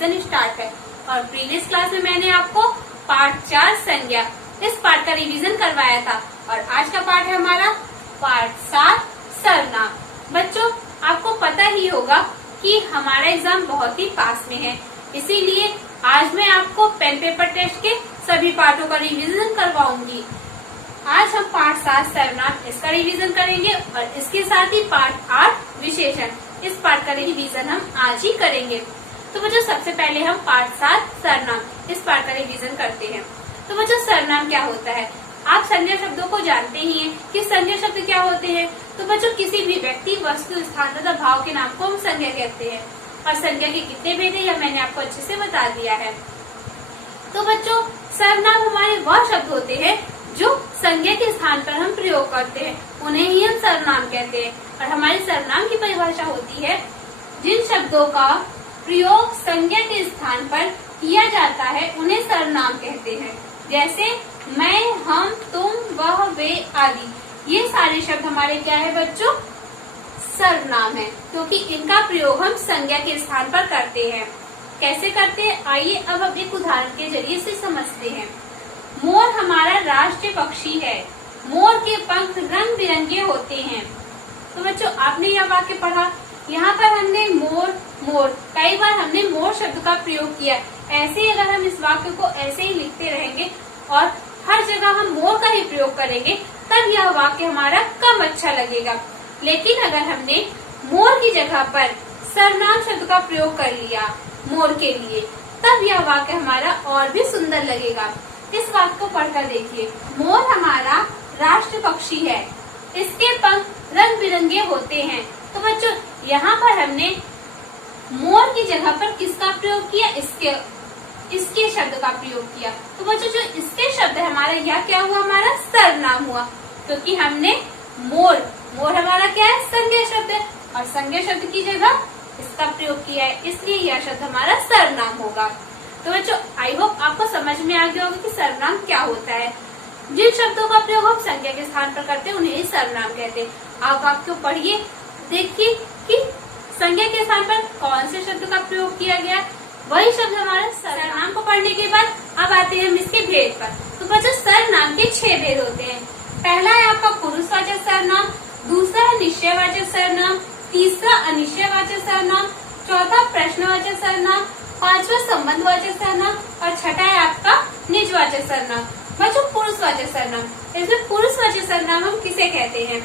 Revision start है। और previous class में मैंने आपको पार्ट 4 संज्ञा इस पार्ट का रिवीजन करवाया था और आज का पार्ट है हमारा पार्ट 7 सर्वनाम। बच्चों आपको पता ही होगा कि हमारा एग्जाम बहुत ही पास में है, इसीलिए आज मैं आपको पेन पेपर टेस्ट के सभी पार्टों का रिवीजन करवाऊंगी। आज हम पार्ट 7 सर्वनाम इसका रिवीजन करेंगे और इसके साथ ही पार्ट 8 विशेषण इस पार्ट का रिवीजन हम आज ही करेंगे। तो बच्चों सबसे पहले हम पार्ट 7 सर्वनाम इस पार्ट का रिवीजन करते हैं। तो बच्चों सर्वनाम क्या होता है? आप संज्ञा शब्दों को जानते ही हैं कि संज्ञा शब्द क्या होते हैं। तो बच्चों किसी भी व्यक्ति, वस्तु, स्थान तथा भाव के नाम को हम संज्ञा कहते हैं और संज्ञा के कितने भेद है यह मैंने आपको अच्छे से बता दिया है। तो बच्चों सर्वनाम हमारे वह शब्द होते हैं जो संज्ञा के स्थान पर हम प्रयोग करते हैं, उन्हें ही हम सर्वनाम कहते हैं। और हमारे सर्वनाम की परिभाषा होती है जिन शब्दों का प्रयोग संज्ञा के स्थान पर किया जाता है उन्हें सर्वनाम कहते हैं। जैसे मैं, हम, तुम, वह, वे आदि ये सारे शब्द हमारे क्या है बच्चों? सर्वनाम है, क्योंकि इनका प्रयोग हम संज्ञा के स्थान पर करते हैं। कैसे करते हैं आइए अब हम एक उदाहरण के जरिए से समझते हैं। मोर हमारा राष्ट्रीय पक्षी है। मोर के पंख रंग बिरंगे होते हैं। तो बच्चों आपने यह वाक्य पढ़ा, यहाँ पर हमने मोर मोर कई बार हमने मोर शब्द का प्रयोग किया। ऐसे ही अगर हम इस वाक्य को ऐसे ही लिखते रहेंगे और हर जगह हम मोर का ही प्रयोग करेंगे तब यह वाक्य हमारा कम अच्छा लगेगा। लेकिन अगर हमने मोर की जगह पर सर्वनाम शब्द का प्रयोग कर लिया मोर के लिए तब यह वाक्य हमारा और भी सुंदर लगेगा। इस वाक्य को पढ़कर देखिए। मोर हमारा राष्ट्र पक्षी है, इसके पंख रंग बिरंगे होते हैं। तो बच्चों यहाँ पर हमने मोर की जगह पर किसका प्रयोग किया? इसके शब्द का प्रयोग किया। तो बच्चों जो इसके शब्द है हमारा यह क्या हुआ? हमारा सर्वनाम हुआ, क्योंकि हमने मोर हमारा क्या है? संज्ञा शब्द है और संज्ञा शब्द की जगह इसका प्रयोग किया है, इसलिए यह शब्द हमारा सर्वनाम होगा। तो बच्चों आई होप आपको समझ में आ गया होगा कि सर्वनाम क्या होता है। जिन शब्दों का प्रयोग हम संज्ञा के स्थान पर करते हैं उन्हें ही सर्वनाम कहते हैं। आप वाक्य को पढ़िए, देखिए कि संज्ञा के स्थान पर कौन से शब्द का प्रयोग किया गया, वही शब्द हमारा सर्वनाम को पढ़ने के बाद अब आते हैं हम इसके भेद पर। तो बच्चों सर्वनाम के 6 भेद होते हैं। पहला है आपका पुरुषवाचक सर्वनाम, दूसरा है निश्चयवाचक सर्वनाम, तीसरा अनिश्चयवाचक सर्वनाम, चौथा प्रश्नवाचक सर्वनाम, पांचवा संबंधवाचक सर्वनाम और छठा है आपका निजवाचक सर्वनाम। बच्चों पुरुषवाचक सर्वनाम, इसमें पुरुषवाचक सर्वनाम हम किसे कहते हैं?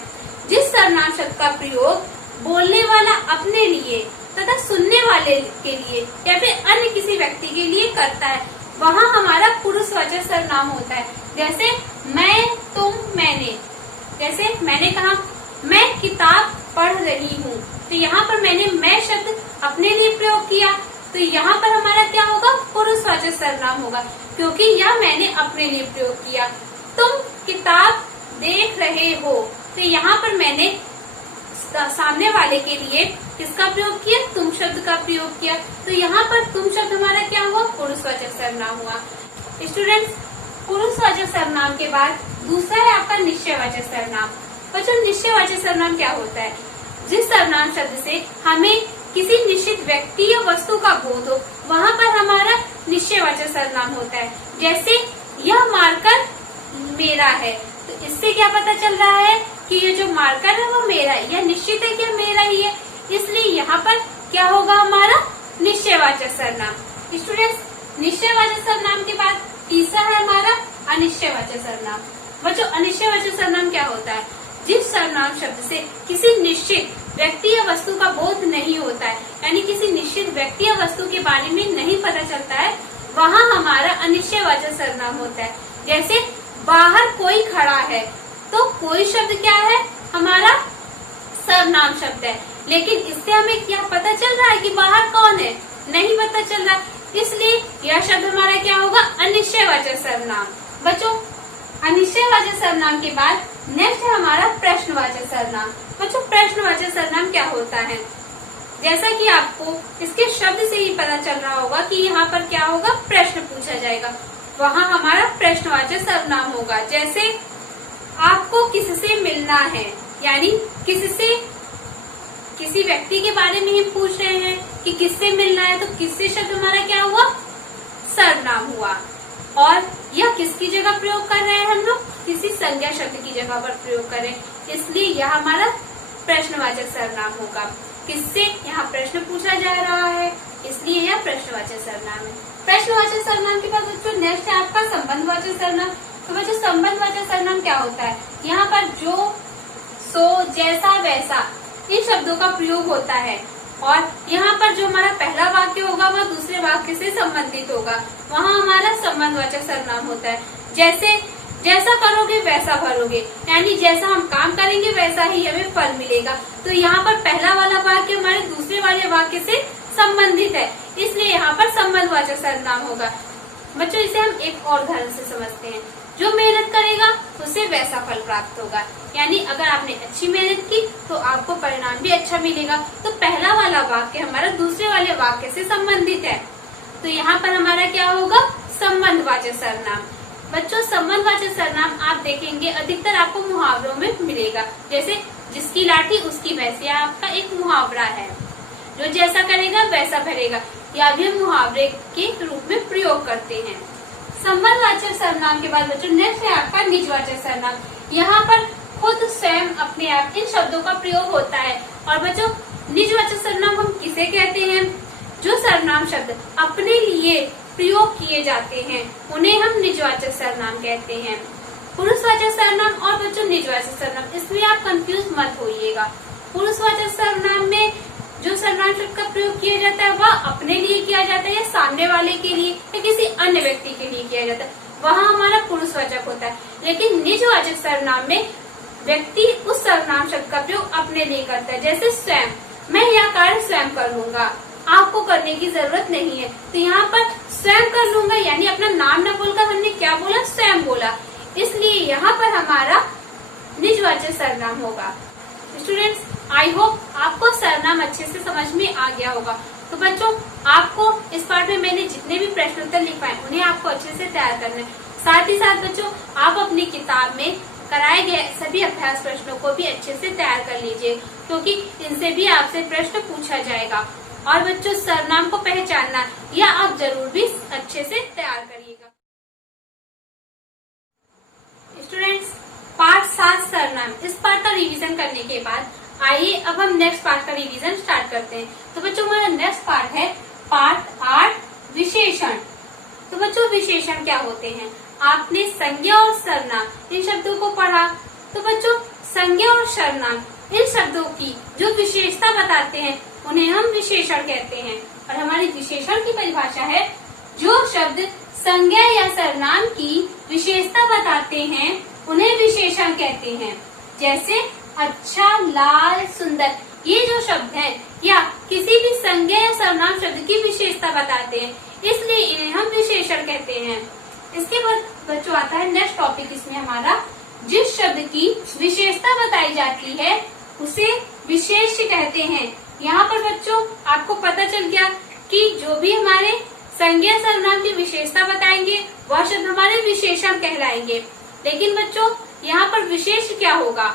जिस सर्वनाम शब्द का प्रयोग बोलने वाला अपने लिए तथा सुनने वाले के लिए या फिर अन्य किसी व्यक्ति के लिए करता है वहाँ हमारा पुरुषवाचक सर्वनाम होता है। जैसे मैं, तुम, मैंने। जैसे मैंने कहा मैं किताब पढ़ रही हूँ, तो यहाँ पर मैंने मैं शब्द अपने लिए प्रयोग किया, तो यहाँ पर हमारा क्या होगा? पुरुषवाचक सर्वनाम होगा, क्योंकि यह मैंने अपने लिए प्रयोग किया। तुम किताब देख रहे हो, तो यहाँ पर मैंने सामने वाले के लिए किसका प्रयोग किया? तुम शब्द का प्रयोग किया, तो यहाँ पर तुम शब्द हमारा क्या हुआ? पुरुषवाचक सर्वनाम हुआ। स्टूडेंट्स पुरुषवाचक सर्वनाम के बाद दूसरा है आपका निश्चयवाचक सर्वनाम। बच्चों निश्चयवाचक सर्वनाम क्या होता है? जिस सर्वनाम शब्द से हमें किसी निश्चित व्यक्ति या वस्तु का बोध हो वहाँ पर हमारा निश्चयवाचक सर्वनाम होता है। जैसे यह मार्कर मेरा है, तो इससे क्या पता चल रहा है कि ये जो मार्कर है वो मेरा है, यह निश्चित है कि मेरा ही है, इसलिए यहाँ पर क्या होगा? हमारा निश्चयवाचक सर्वनाम। स्टूडेंट्स निश्चयवाचक सर्वनाम के बाद तीसरा है हमारा अनिश्चयवाचक सर्वनाम। बच्चों अनिश्चयवाचक सर्वनाम क्या होता है? जिस सर्वनाम शब्द से किसी निश्चित व्यक्ति या वस्तु का बोध नहीं होता है, यानी किसी निश्चित व्यक्ति या वस्तु के बारे में नहीं पता चलता है, वहाँ हमारा अनिश्चयवाचक सर्वनाम होता है। जैसे बाहर कोई खड़ा है, तो कोई शब्द क्या है? हमारा सर्वनाम शब्द है, लेकिन इससे हमें क्या पता चल रहा है कि बाहर कौन है? नहीं पता चल रहा, इसलिए यह शब्द हमारा क्या होगा? अनिश्चयवाचक सर्वनाम। बच्चों अनिश्चयवाचक सर्वनाम के बाद नेक्स्ट है हमारा प्रश्नवाचक सर्वनाम। बच्चों प्रश्नवाचक सर्वनाम क्या होता है? जैसा कि आपको इसके शब्द से ही पता चल रहा होगा कि यहाँ पर क्या होगा? प्रश्न पूछा जाएगा, वहाँ हमारा प्रश्नवाचक सर्वनाम होगा। जैसे आपको किससे मिलना है, यानी किसी व्यक्ति के बारे में ही पूछ रहे हैं कि किससे मिलना है, तो किससे शब्द हमारा क्या हुआ, सर्वनाम हुआ। और यह किसकी जगह प्रयोग कर रहे हैं हम लोग, किसी संज्ञा शब्द की जगह पर प्रयोग कर रहे हैं, इसलिए यह हमारा प्रश्नवाचक सर्वनाम होगा। किससे, यहाँ प्रश्न पूछा जा रहा है, इसलिए यह प्रश्नवाचक सर्वनाम है। प्रश्नवाचक सर्वनाम के बाद बच्चों नेक्स्ट है आपका संबंधवाचक सर्वनाम। तो बच्चों संबंधवाचक सर्वनाम क्या होता है, यहाँ पर जो, सो, जैसा, वैसा इन शब्दों का प्रयोग होता है। और यहाँ पर जो हमारा पहला वाक्य होगा वह दूसरे वाक्य से संबंधित होगा, वहाँ हमारा संबंधवाचक सर्वनाम होता है। जैसे, जैसा करोगे वैसा भरोगे, यानी जैसा हम काम करेंगे वैसा ही हमें फल मिलेगा। तो यहाँ पर पहला वाला वाक्य हमारे दूसरे वाले वाक्य से संबंधित है, इसलिए यहाँ पर संबंधवाचक सर्वनाम होगा। बच्चों इसे हम एक और उदाहरण से समझते हैं। जो मेहनत करेगा उसे वैसा फल प्राप्त होगा, यानी अगर आपने अच्छी मेहनत की तो आपको परिणाम भी अच्छा मिलेगा। तो पहला वाला वाक्य हमारा दूसरे वाले वाक्य से संबंधित है, तो यहाँ पर हमारा क्या होगा, संबंधवाचक सर्वनाम। बच्चों संबंधवाचक सर्वनाम आप देखेंगे अधिकतर आपको मुहावरों में मिलेगा, जैसे जिसकी लाठी उसकी भैंस, यह आपका एक मुहावरा है। जो जैसा करेगा वैसा भरेगा, या भी हम मुहावरे के रूप में प्रयोग करते हैं। संबंधवाचक सर्वनाम के बाद बच्चों नेक्स्ट है आपका निजवाचक सर्वनाम। यहाँ पर खुद स्वयं अपने आप इन शब्दों का प्रयोग होता है। और बच्चों निजवाचक सर्वनाम हम किसे कहते हैं, जो सर्वनाम शब्द अपने लिए प्रयोग किए जाते हैं उन्हें हम निजवाचक सर्वनाम कहते हैं। पुरुषवाचक सर्वनाम और बच्चों निजवाचक सर्वनाम, इसमें आप कंफ्यूज मत होइएगा। पुरुषवाचक सर्वनाम में जो सर्वनाम शब्द का प्रयोग किया जाता है वह अपने लिए किया जाता है, या सामने वाले के लिए या किसी अन्य व्यक्ति के लिए किया जाता है, वहाँ हमारा पुरुषवाचक होता है। लेकिन निजवाचक सर्वनाम में व्यक्ति उस सर्वनाम शब्द का प्रयोग अपने लिए करता है, जैसे स्वयं, मैं यह कार्य स्वयं कर लूंगा, आपको करने की जरूरत नहीं है। तो यहाँ पर स्वयं कर लूंगा यानी अपना नाम न बोलकर हमने क्या बोला, स्वयं बोला, इसलिए यहाँ पर हमारा निजवाचक सर्वनाम होगा। स्टूडेंट्स आई होप आपको सर्वनाम अच्छे से समझ में आ गया होगा। तो बच्चों आपको इस पार्ट में मैंने जितने भी प्रश्न उत्तर लिखवाए उन्हें आपको अच्छे से तैयार करना है। साथ ही साथ बच्चों आप अपनी किताब में कराए गए सभी अभ्यास प्रश्नों को भी अच्छे से तैयार कर लीजिए, क्योंकि इनसे भी आपसे प्रश्न पूछा जाएगा। और बच्चों सर्वनाम को पहचानना यह आप जरूर भी अच्छे से तैयार करिएगा। स्टूडेंट्स पार्ट 7 सर्वनाम, इस पार्ट का रिवीजन करने के बाद आइए अब हम नेक्स्ट पार्ट का रिवीजन स्टार्ट करते हैं। तो बच्चों हमारा नेक्स्ट पार्ट है पार्ट 8 विशेषण। तो बच्चों विशेषण क्या होते हैं, आपने संज्ञा और सर्वनाम इन शब्दों को पढ़ा। तो बच्चों संज्ञा और सर्वनाम इन शब्दों की जो विशेषता बताते हैं उन्हें हम विशेषण कहते हैं। और हमारी विशेषण की परिभाषा है जो शब्द संज्ञा या सर्वनाम की विशेषता बताते हैं उन्हें विशेषण कहते हैं। जैसे अच्छा, लाल, सुंदर, ये जो शब्द हैं या किसी भी संज्ञा या सर्वनाम शब्द की विशेषता बताते हैं, इसलिए इन्हें हम विशेषण कहते हैं। इसके बाद बच्चों आता है नेक्स्ट टॉपिक, इसमें हमारा जिस शब्द की विशेषता बताई जाती है उसे विशेष कहते हैं। यहाँ पर बच्चों आपको पता चल गया कि जो भी हमारे संज्ञा सर्वनाम की विशेषता बताएंगे वह शब्द हमारे विशेषण कहलाएंगे। लेकिन बच्चों यहाँ पर विशेष क्या होगा,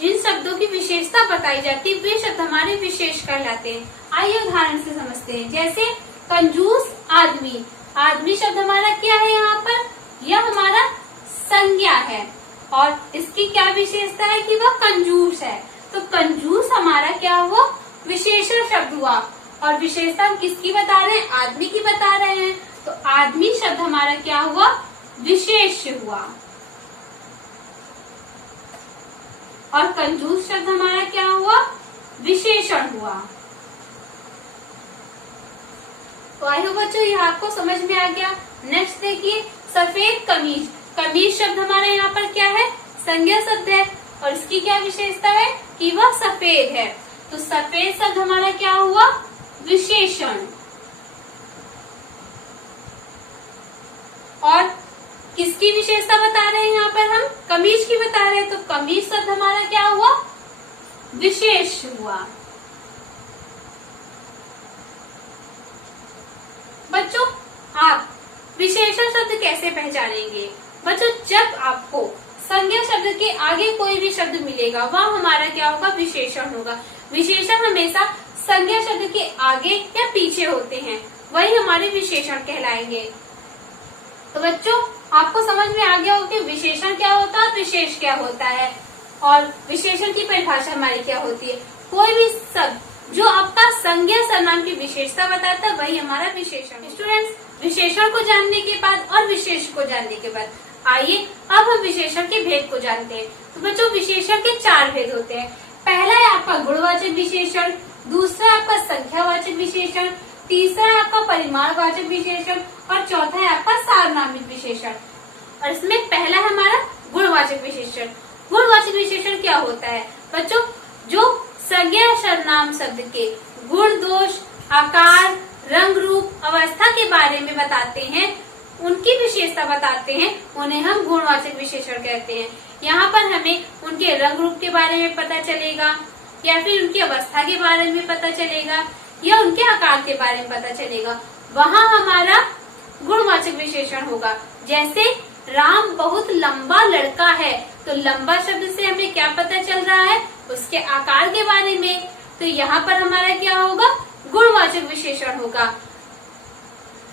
जिन शब्दों की विशेषता बताई जाती है वे शब्द हमारे विशेष कहलाते हैं। आइए उदाहरण से समझते हैं। जैसे कंजूस आदमी, आदमी शब्द हमारा क्या है, यहाँ पर यह हमारा संज्ञा है और इसकी क्या विशेषता है कि वह कंजूस है। तो कंजूस हमारा क्या हुआ, विशेषण शब्द हुआ। और विशेषता हम किसकी बता रहे हैं, आदमी की बता रहे हैं, तो आदमी शब्द हमारा क्या हुआ, विशेष हुआ। और कंजूस शब्द हमारा क्या हुआ, विशेषण हुआ। तो आई होप बच्चों यह आपको समझ में आ गया। नेक्स्ट देखिए सफेद कमीज, कमीज शब्द हमारा यहाँ पर क्या है, संज्ञा शब्द है और इसकी क्या विशेषता है कि वह सफेद है। तो सफेद शब्द हमारा क्या हुआ, विशेषण। और किसकी विशेषता बता रहे हैं यहाँ पर हम, कमीज की बता रहे हैं, तो कमीज शब्द हमारा क्या हुआ, विशेष हुआ। बच्चों आप विशेषण शब्द कैसे पहचानेंगे, बच्चों जब आपको संज्ञा शब्द के आगे कोई भी शब्द मिलेगा वह हमारा क्या होगा, विशेषण होगा। विशेषण हमेशा संज्ञा शब्द के आगे या पीछे होते हैं वही हमारे विशेषण कहलाएंगे। तो बच्चों आपको समझ में आ गया हो कि विशेषण क्या होता है और विशेष क्या होता है, और विशेषण की परिभाषा हमारी क्या होती है। कोई भी शब्द जो आपका संज्ञा सर्वनाम की विशेषता बताता है वही हमारा विशेषण। स्टूडेंट्स, विशेषण को जानने के बाद और विशेष को जानने के बाद आइए अब हम विशेषण के भेद को जानते हैं। तो बच्चों विशेषण के 4 भेद होते हैं। पहला है आपका गुणवाचक विशेषण, दूसरा है आपका संख्यावाचक विशेषण, तीसरा है आपका परिमाणवाचक विशेषण और चौथा है आपका सारनामिक विशेषण। और इसमें पहला है हमारा गुणवाचक विशेषण। गुणवाचक विशेषण क्या होता है बच्चों? जो संज्ञा सर्वनाम शब्द के गुण, दोष, आकार, रंग, रूप, अवस्था के बारे में बताते हैं, उनकी विशेषता बताते हैं, उन्हें हम गुणवाचक विशेषण कहते हैं। यहाँ पर हमें उनके रंग रूप के बारे में पता चलेगा या फिर उनकी अवस्था के बारे में पता चलेगा या उनके आकार के बारे में पता चलेगा, वहाँ हमारा गुणवाचक विशेषण होगा। जैसे राम बहुत लंबा लड़का है, तो लंबा शब्द से हमें क्या पता चल रहा है? उसके आकार के बारे में। तो यहाँ पर हमारा क्या होगा? गुणवाचक विशेषण होगा।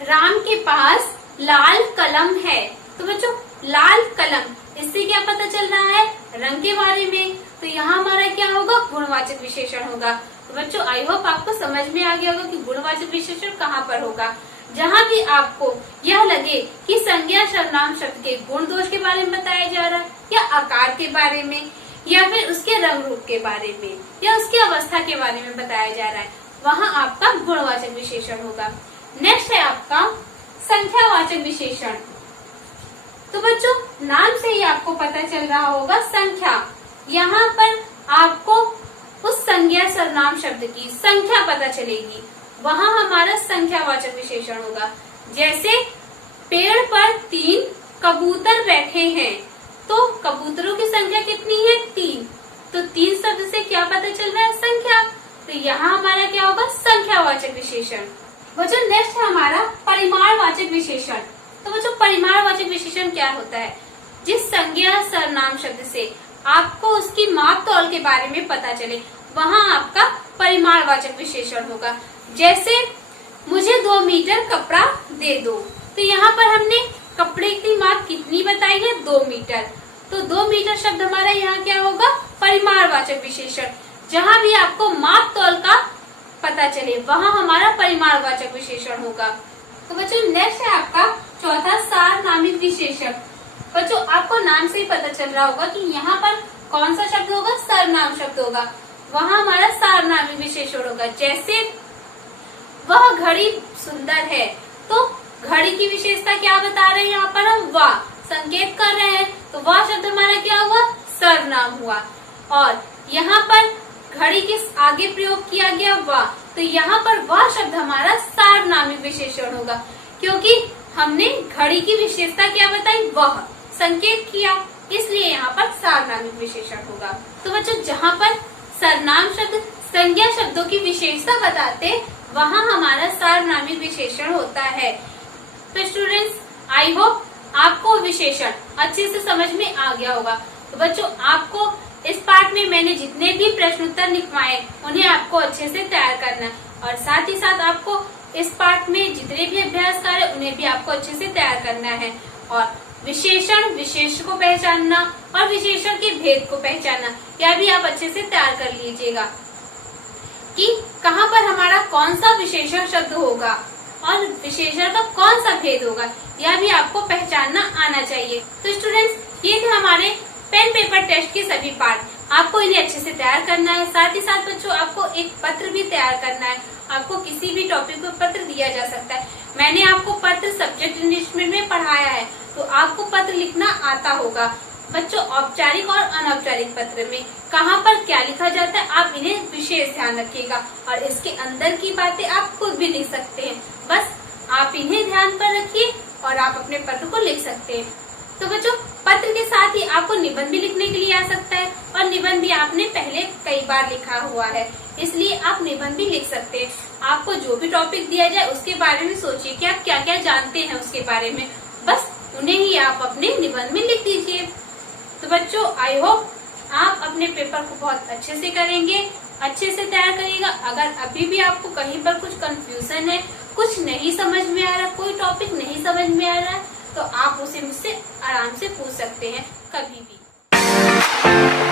राम के पास लाल कलम है, तो बच्चों लाल कलम, इससे क्या पता चल रहा है? रंग के बारे में। तो यहाँ हमारा क्या होगा? गुणवाचक विशेषण होगा। तो बच्चों आई होप आपको समझ में आ गया होगा कि गुणवाचक विशेषण कहाँ पर होगा। जहाँ भी आपको यह लगे कि संज्ञा सर्वनाम शब्द के गुण दोष के बारे में बताया जा रहा है या आकार के बारे में या फिर उसके रंग रूप के बारे में या उसकी अवस्था के बारे में बताया जा रहा है, वहाँ आपका गुणवाचक विशेषण होगा। नेक्स्ट है आपका संख्यावाचक विशेषण। तो बच्चों नाम से ही आपको पता चल रहा होगा संख्या। यहाँ पर आपको उस संज्ञा सर्वनाम शब्द की संख्या पता चलेगी, वहाँ हमारा संख्यावाचक विशेषण होगा। जैसे पेड़ पर 3 कबूतर बैठे हैं, तो कबूतरों की संख्या कितनी है? 3। तो 3 शब्द से क्या पता चल रहा है? संख्या। तो यहाँ हमारा क्या होगा? संख्यावाचक विशेषण। बच्चों नेक्स्ट है हमारा परिमाणवाचक विशेषण। तो बच्चों परिमाणवाचक विशेषण क्या होता है? जिस संज्ञा सर्वनाम शब्द से आपको उसकी माप तौल के बारे में पता चले, वहाँ आपका परिमाणवाचक विशेषण होगा। जैसे मुझे 2 मीटर कपड़ा दे दो, तो यहाँ पर हमने कपड़े की माप कितनी बताई है? 2 मीटर। तो 2 मीटर शब्द हमारा यहाँ क्या होगा? परिमाणवाचक विशेषण। जहाँ भी आपको माप तौल का पता चले, वहाँ हमारा परिमाणवाचक विशेषण होगा। तो बच्चों नेक्स्ट है आपका चौथा सारनामिक विशेषण। बच्चों आपको नाम से ही पता चल रहा होगा कि यहाँ पर कौन सा शब्द होगा? सर्वनाम शब्द होगा, वहाँ हमारा सारनामिक विशेषण होगा। जैसे वह घड़ी सुंदर है, तो घड़ी की विशेषता क्या बता रहे हैं? यहाँ पर हम वाह संकेत कर रहे हैं, तो वह शब्द हमारा क्या हुआ? सर्वनाम हुआ। और यहाँ पर घड़ी के आगे प्रयोग किया गया वाह, तो यहाँ पर वह शब्द हमारा सारनामिक विशेषण होगा, क्योंकि हमने घड़ी की विशेषता क्या बताई? वह संकेत किया, इसलिए यहाँ पर सारनामिक विशेषण होगा। तो बच्चों जहाँ पर सर्वनाम शब्द संज्ञा शब्दों की विशेषता बताते, वहाँ हमारा सारनामिक विशेषण होता है। तो स्टूडेंट्स आई होप आपको विशेषण अच्छे से समझ में आ गया होगा। तो बच्चों आपको इस पार्ट में मैंने जितने भी प्रश्न उत्तर लिखवाए, उन्हें आपको अच्छे से तैयार करना है, और साथ ही साथ आपको इस पार्ट में जितने भी अभ्यास कार्य उन्हें भी आपको अच्छे से तैयार करना है। और विशेषण, विशेष को पहचानना और विशेषण के भेद को पहचानना, यह भी आप अच्छे से तैयार कर लीजिएगा कि कहाँ पर हमारा कौन सा विशेषण शब्द होगा और विशेषण का कौन सा भेद होगा, यह भी आपको पहचानना आना चाहिए। तो स्टूडेंट्स ये थे हमारे पेन पेपर टेस्ट के सभी पार्ट। आपको इन्हें अच्छे से तैयार करना है। साथ ही साथ बच्चों आपको एक पत्र भी तैयार करना है। आपको किसी भी टॉपिक पर पत्र दिया जा सकता है। मैंने आपको पत्र सब्जेक्ट इंग्लिश में पढ़ाया है, तो आपको पत्र लिखना आता होगा। बच्चों औपचारिक और अनौपचारिक पत्र में कहाँ पर क्या लिखा जाता है, आप इन्हें विशेष ध्यान रखिएगा, और इसके अंदर की बातें आप खुद भी लिख सकते हैं। बस आप इन्हें ध्यान पर रखिए और आप अपने पत्र को लिख सकते हैं। तो बच्चों पत्र के साथ ही आपको निबंध भी लिखने के लिए आ सकता है, और निबंध भी आपने पहले कई बार लिखा हुआ है, इसलिए आप निबंध भी लिख सकते हैं। आपको जो भी टॉपिक दिया जाए उसके बारे में सोचिए कि आप क्या क्या जानते हैं उसके बारे में, बस उन्हें ही आप अपने निबंध में लिख दीजिए। तो बच्चों आई होप आप अपने पेपर को बहुत अच्छे से करेंगे अच्छे से तैयार करिएगा। अगर अभी भी आपको कहीं पर कुछ कंफ्यूजन है, कुछ नहीं समझ में आ रहा, कोई टॉपिक नहीं समझ में आ रहा है, तो आप उसे मुझसे आराम से पूछ सकते हैं कभी भी।